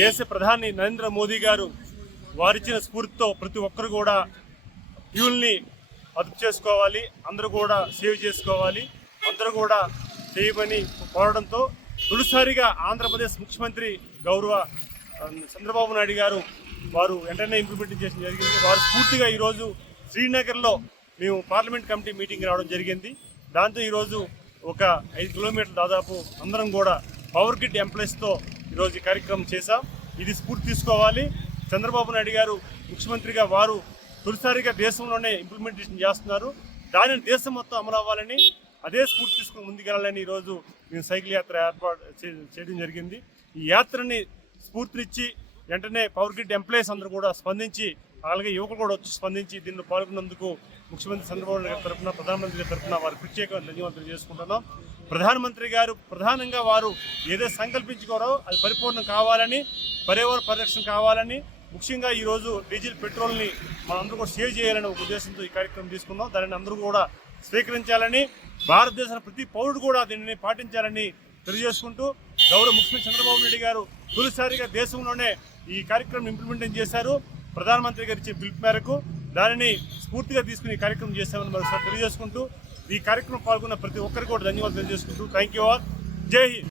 దేశ ప్రధాని నరేంద్ర మోదీ గారు వారిచ్చిన స్ఫూర్తితో ప్రతి ఒక్కరు కూడా ఫ్యూల్ని అదుపు చేసుకోవాలి, అందరూ కూడా సేవ్ చేసుకోవాలి, అందరూ కూడా చేయమని కోరడంతో తొలిసారిగా ఆంధ్రప్రదేశ్ ముఖ్యమంత్రి గౌరవ చంద్రబాబు నాయుడు గారు వారు వెంటనే ఇంప్లిమెంట్ చేయడం జరిగింది. వారు పూర్తిగా ఈరోజు శ్రీనగర్లో మేము పార్లమెంట్ కమిటీ మీటింగ్ రావడం జరిగింది. దాంతో ఈరోజు ఒక 5 కిలోమీటర్లు దాదాపు అందరం కూడా పవర్ గ్రిడ్ ఎంప్లాయీస్తో ఈరోజు ఈ కార్యక్రమం చేశాం. ఇది స్ఫూర్తి తీసుకోవాలి. చంద్రబాబు నాయుడు గారు ముఖ్యమంత్రిగా వారు తొలిసారిగా దేశంలోనే ఇంప్లిమెంటేషన్ చేస్తున్నారు. దానిని దేశం మొత్తం అమలు అవ్వాలని, అదే స్ఫూర్తి తీసుకుని ముందుకెళ్ళాలని ఈరోజు మేము సైకిల్ యాత్ర ఏర్పాటు చేయడం జరిగింది. ఈ యాత్రని స్ఫూర్తినిచ్చి వెంటనే పవర్ గ్రిడ్ ఎంప్లాయీస్ అందరూ కూడా స్పందించి, అలాగే యువకులు కూడా వచ్చి స్పందించి దీనిలో పాల్గొన్నందుకు ముఖ్యమంత్రి చంద్రబాబు నాయుడు గారి తరఫున, ప్రధానమంత్రి గారి తరఫున వారి ప్రత్యేక ధన్యవాదాలు చేసుకుంటున్నాం. ప్రధానమంత్రి గారు ప్రధానంగా వారు ఏదో సంకల్పించుకోరో అది పరిపూర్ణం కావాలని, పర్యావరణ పరిరక్షణ కావాలని, ముఖ్యంగా ఈరోజు డీజిల్ పెట్రోల్ని మనందరూ కూడా సేవ్ చేయాలని ఒక ఉద్దేశంతో ఈ కార్యక్రమం తీసుకున్నాం. దానిని అందరూ కూడా స్వీకరించాలని, భారతదేశం ప్రతి పౌరుడు కూడా దీనిని పాటించాలని తెలియజేసుకుంటూ, గౌరవ ముఖ్యమంత్రి చంద్రబాబు నాయుడు గారు తొలిసారిగా దేశంలోనే ఈ కార్యక్రమం ఇంప్లిమెంట్ చేశారు. ప్రధానమంత్రి గారు ఇచ్చే పిలుపు మేరకు దానిని స్ఫూర్తిగా తీసుకుని ఈ కార్యక్రమం చేశామని మరోసారి తెలియజేసుకుంటూ, ఈ కార్యక్రమం పాల్గొన్న ప్రతి ఒక్కరికి కూడా ధన్యవాదాలు తెలియజేసుకుంటూ, థ్యాంక్ యూ ఆల్. జై హింద్.